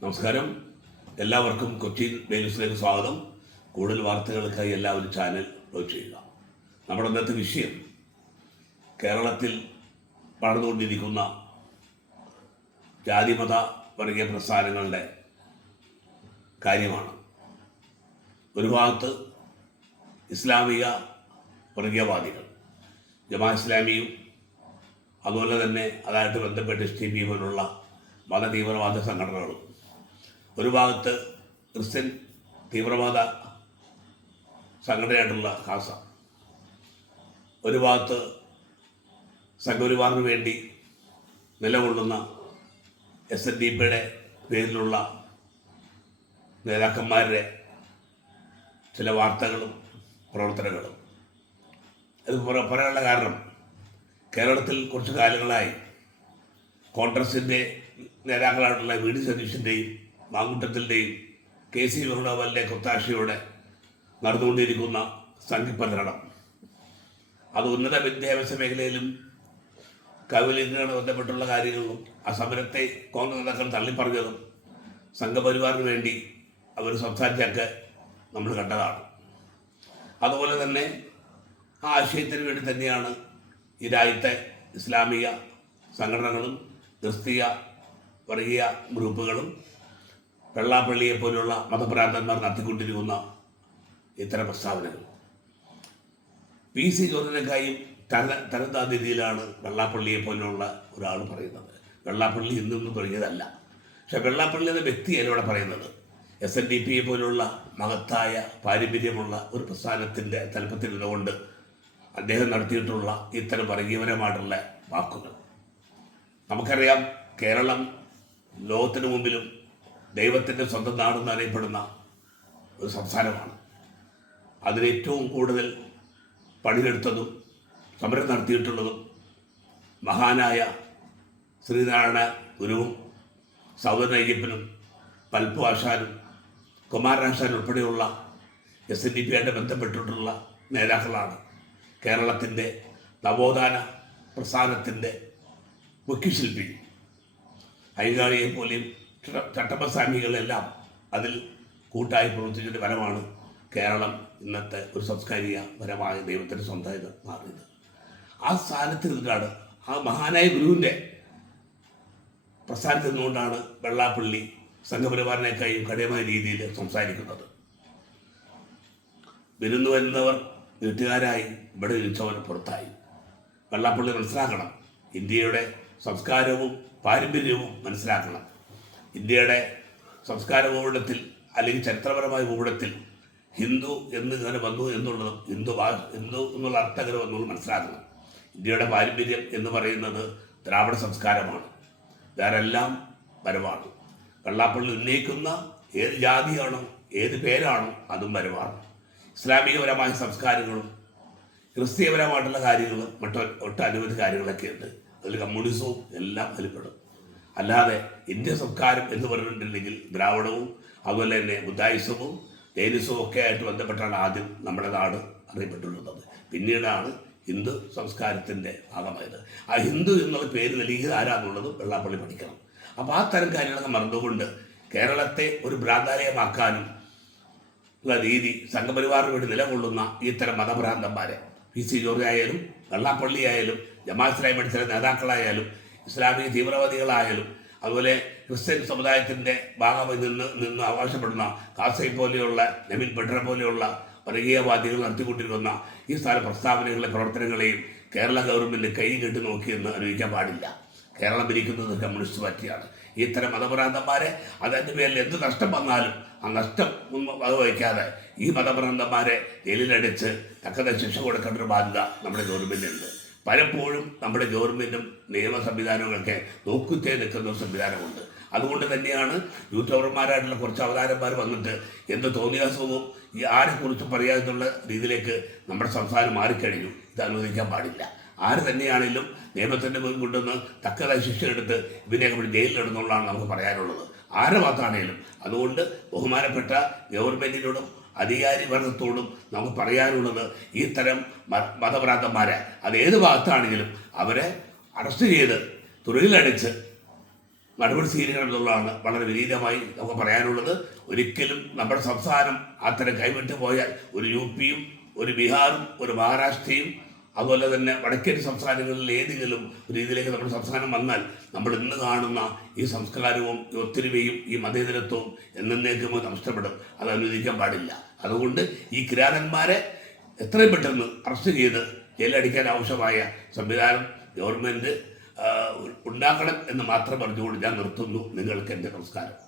നമസ്കാരം. എല്ലാവർക്കും കൊച്ചിൻ ഡെയിലീസിലേക്ക് സ്വാഗതം. കൂടുതൽ വാർത്തകൾക്കായി എല്ലാവരും ചാനൽ ഫോളോ ചെയ്യുക. നമ്മുടെ ഇന്നത്തെ വിഷയം കേരളത്തിൽ വളർന്നുകൊണ്ടിരിക്കുന്ന ജാതിമത വർഗീയ പ്രസ്ഥാനങ്ങളുടെ കാര്യമാണ്. ഒരു ഭാഗത്ത് ഇസ്ലാമിക വർഗീയവാദികൾ, ജമാഅത്ത് ഇസ്ലാമിയും അതുപോലെ തന്നെ അതായിട്ട് ബന്ധപ്പെട്ട് STP പോലുള്ള മത തീവ്രവാദ സംഘടനകളും, ഒരു ഭാഗത്ത് ക്രിസ്ത്യൻ തീവ്രവാദ സംഘടനയായിട്ടുള്ള ഖാസ, ഒരു ഭാഗത്ത് സംഘപരിവാറിന് വേണ്ടി നിലകൊള്ളുന്ന SNDPയുടെ പേരിലുള്ള നേതാക്കന്മാരുടെ ചില വാർത്തകളും പ്രവർത്തനങ്ങളും. ഇത് പറയാനുള്ള കാരണം, കേരളത്തിൽ കുറച്ച് കാലങ്ങളായി കോൺഗ്രസിൻ്റെ നേതാക്കളായിട്ടുള്ള VD സതീശൻ്റെയും മാങ്കുട്ടത്തിൻ്റെയും KC വേണുഗോപാലിൻ്റെ ഒത്താശയോടെ നടന്നുകൊണ്ടിരിക്കുന്ന സംഘപ്രചരണം, അത് ഉന്നത വിദ്യാഭ്യാസ മേഖലയിലും കൗലികയോട് ബന്ധപ്പെട്ടുള്ള കാര്യങ്ങളിലും ആ സമരത്തെ കോൺഗ്രസ് നേതാക്കൾ തള്ളിപ്പറഞ്ഞതും സംഘപരിവാറിന് വേണ്ടി അവർ സംസാരിച്ചൊക്കെ നമ്മൾ കണ്ടതാണ്. അതുപോലെ തന്നെ ആ ആശയത്തിന് വേണ്ടി തന്നെയാണ് ഈ രാജ്യത്തെ ഇസ്ലാമിക സംഘടനകളും ക്രിസ്തീയ വർഗീയ ഗ്രൂപ്പുകളും വെള്ളാപ്പള്ളിയെ പോലുള്ള മതഭ്രാന്തന്മാർ നടത്തിക്കൊണ്ടിരിക്കുന്ന ഇത്തരം പ്രസ്താവനകൾ. PC ജോർജിനെക്കായും തരംതാഴ്ന്ന രീതിയിലാണ് വെള്ളാപ്പള്ളിയെ പോലുള്ള ഒരാൾ പറയുന്നത്. വെള്ളാപ്പള്ളി ഇന്നും തുടങ്ങിയതല്ല, പക്ഷെ വെള്ളാപ്പള്ളി എന്ന വ്യക്തിയല്ല ഇവിടെ പറയുന്നത്. SNDP പോലുള്ള മഹത്തായ പാരമ്പര്യമുള്ള ഒരു പ്രസ്ഥാനത്തിൻ്റെ തലപ്പത്തിൽ നിന്നുകൊണ്ട് അദ്ദേഹം നടത്തിയിട്ടുള്ള ഇത്തരം വർഗീയപരമായിട്ടുള്ള വാക്കുകൾ. നമുക്കറിയാം, കേരളം ലോകത്തിന് മുമ്പിലും ദൈവത്തിൻ്റെ സ്വന്തം നാടെന്ന് അറിയപ്പെടുന്ന ഒരു സംസ്ഥാനമാണ്. അതിലേറ്റവും കൂടുതൽ പണിയെടുത്തതും സമരം നടത്തിയിട്ടുള്ളതും മഹാനായ ശ്രീനാരായണ ഗുരുവും സൗദൻ അയ്യപ്പനും പൽപ്പു ആശാനും കുമാരനാശാനും ഉൾപ്പെടെയുള്ള SNDPയായിട്ട് ബന്ധപ്പെട്ടിട്ടുള്ള നേതാക്കളാണ്. കേരളത്തിൻ്റെ നവോത്ഥാന പ്രസ്ഥാനത്തിൻ്റെ മുഖ്യശില്പി. ഹൈദരാളിയെ പോലെയും ചട്ടമ്പസ്വാമികളെല്ലാം അതിൽ കൂട്ടായി പ്രവർത്തിച്ചതിൻ്റെ ഫലമാണ് കേരളം ഇന്നത്തെ ഒരു സാംസ്കാരിക പരമായ ദൈവത്തിൻ്റെ സ്വന്തമായിട്ട് മാറിയത്. ആ സ്ഥാനത്ത് നിന്നാണ്, ആ മഹാനായ ഗുരുവിൻ്റെ പ്രസ്ഥാനത്തിൽ നിന്നുകൊണ്ടാണ് വെള്ളാപ്പള്ളി സംഘപരിവാറിനേക്കായും കഠിനമായ രീതിയിൽ സംസാരിക്കുന്നത്. വിരുന്നു വരുന്നവർ വീട്ടുകാരായി, ഇവിടെ ജനിച്ചവർ പുറത്തായി. വെള്ളാപ്പള്ളി മനസ്സിലാക്കണം, ഇന്ത്യയുടെ സംസ്കാരവും പാരമ്പര്യവും മനസ്സിലാക്കണം. ഇന്ത്യയുടെ സംസ്കാര ഭൂപടത്തിൽ അല്ലെങ്കിൽ ചരിത്രപരമായ ഭൂപടത്തിൽ ഹിന്ദു എന്ന് ഇങ്ങനെ വന്നു എന്നുള്ളതും ഹിന്ദു എന്നുള്ള അർത്ഥങ്ങൾ വന്നുള്ളത് മനസ്സിലാക്കണം. ഇന്ത്യയുടെ പാരമ്പര്യം എന്ന് പറയുന്നത് ദ്രാവിഡ സംസ്കാരമാണ്, വേറെല്ലാം വരവാണ്. വെള്ളാപ്പള്ളി ഉന്നയിക്കുന്ന ഏത് ജാതിയാണോ ഏത് പേരാണോ അതും വരവാണ്. ഇസ്ലാമികപരമായ സംസ്കാരങ്ങളും ക്രിസ്തീയപരമായിട്ടുള്ള കാര്യങ്ങളും ഒട്ടനവധി കാര്യങ്ങളൊക്കെ ഉണ്ട്. അതിൽ കമ്മ്യൂണിസവും എല്ലാം അതിൽപ്പെടും. അല്ലാതെ ഇന്ത്യൻ സംസ്കാരം എന്ന് പറഞ്ഞിട്ടുണ്ടെങ്കിൽ ദ്രാവിഡവും അതുപോലെ തന്നെ ബുദ്ധായിസവും ജൈനിസവും ഒക്കെ ആയിട്ട് ബന്ധപ്പെട്ടാണ് ആദ്യം നമ്മുടെ നാട് അറിയപ്പെട്ടിട്ടുള്ളത്. പിന്നീടാണ് ഹിന്ദു സംസ്കാരത്തിൻ്റെ ഭാഗമായത്. ആ ഹിന്ദു എന്നുള്ള പേര് നൽകിയത് ആരാന്നുള്ളത് വെള്ളാപ്പള്ളി പഠിക്കണം. അപ്പോൾ ആ തരം കാര്യങ്ങളൊക്കെ മറന്നുകൊണ്ട് കേരളത്തെ ഒരു ഭ്രാന്താലയമാക്കാനും ഉള്ള രീതി സംഘപരിവാറിന് വേണ്ടി നിലകൊള്ളുന്ന ഇത്തരം മതഭ്രാന്തന്മാരെ, PC ജോർജ് ആയാലും വെള്ളാപ്പള്ളി ആയാലും ജമാഅത്ത് ഇസ്ലാമിയുടെ ചില നേതാക്കളായാലും ഇസ്ലാമിക തീവ്രവാദികളായാലും അതുപോലെ ക്രിസ്ത്യൻ സമുദായത്തിൻ്റെ ഭാഗമായി നിന്ന് അവകാശപ്പെടുന്ന ഖാസയെ പോലെയുള്ള നവീൻ പെട്ര പോലെയുള്ള വർഗീയവാദികൾ നടത്തിക്കൊണ്ടിരിക്കുന്ന ഈ സ്ഥല പ്രസ്താവനകളെ പ്രവർത്തനങ്ങളെയും കേരള ഗവൺമെൻറ് കൈ കെട്ടി നോക്കിയെന്ന് അനുഭവിക്കാൻ പാടില്ല. കേരളം ഭരിക്കുന്നത് കമ്മ്യൂണിസ്റ്റ് പാർട്ടിയാണ്. ഇത്തരം മതഭ്രാന്തന്മാരെ അതിൻ്റെ പേരിൽ എന്ത് നഷ്ടം വന്നാലും ആ നഷ്ടം വകവയ്ക്കാതെ ഈ മതഭ്രാന്തന്മാരെ ജയിലിലടിച്ച് തക്കത ശിക്ഷ കൊടുക്കേണ്ട ഒരു ബാധ്യത നമ്മുടെ ഗവൺമെൻറ്റുണ്ട്. പലപ്പോഴും നമ്മുടെ ഗവൺമെൻറ്റും നിയമ സംവിധാനങ്ങളൊക്കെ നോക്കുത്തേ നിൽക്കുന്ന ഒരു സംവിധാനമുണ്ട്. അതുകൊണ്ട് തന്നെയാണ് യൂട്യൂബർമാരായിട്ടുള്ള കുറച്ച് അവതാരന്മാർ വന്നിട്ട് എന്ത് തോന്നിയാസവും ഈ ആരെക്കുറിച്ചും പറയാനുള്ള രീതിയിലേക്ക് നമ്മുടെ സംസ്ഥാനം മാറിക്കഴിഞ്ഞു. ഇത് അനുവദിക്കാൻ പാടില്ല. ആര് തന്നെയാണെങ്കിലും നിയമത്തിൻ്റെ മുൻ കൊണ്ടുവന്ന് തക്കതായ ശിക്ഷ എടുത്ത് ഇവനെയൊക്കെ ജയിലിലിടുന്നുള്ളതാണ് നമുക്ക് പറയാനുള്ളത്, ആരുടെ ഭാഗത്താണേലും. അതുകൊണ്ട് ബഹുമാനപ്പെട്ട ഗവൺമെൻറ്റിനോടും അധികാരി വർഗത്തോടും നമുക്ക് പറയാനുള്ളത്, ഈ തരം മതഭ്രാന്തന്മാരെ അത് ഏത് ഭാഗത്താണെങ്കിലും അവരെ അറസ്റ്റ് ചെയ്ത് തുറയിലടിച്ച് നടപടി സ്വീകരിക്കണം എന്നുള്ളതാണ് വളരെ വിനീതമായി നമുക്ക് പറയാനുള്ളത്. ഒരിക്കലും നമ്മുടെ സംസ്ഥാനം അത്തരം കൈവിട്ടു പോയാൽ ഒരു യു.പിയും ഒരു ബീഹാറും ഒരു മഹാരാഷ്ട്രയും അതുപോലെ തന്നെ വടക്കൻ സംസ്ഥാനങ്ങളിൽ ഏതെങ്കിലും ഒരു രീതിയിലേക്ക് നമ്മുടെ സംസ്ഥാനം വന്നാൽ നമ്മൾ ഇന്ന് കാണുന്ന ഈ സംസ്കാരവും ഈ ഒത്തൊരുമയും ഈ മതേതരത്വവും എന്നേക്കും നഷ്ടപ്പെടും. അത് അനുവദിക്കാൻ പാടില്ല. അതുകൊണ്ട് ഈ കിരാതന്മാരെ എത്രയും പെട്ടെന്ന് അറസ്റ്റ് ചെയ്ത് ജയിലടിക്കാൻ ആവശ്യമായ സംവിധാനം ഗവൺമെൻറ് ഉണ്ടാക്കണം എന്ന് മാത്രം പറഞ്ഞുകൊണ്ട് ഞാൻ നിർത്തുന്നു. നിങ്ങൾക്ക് എൻ്റെ നമസ്കാരം.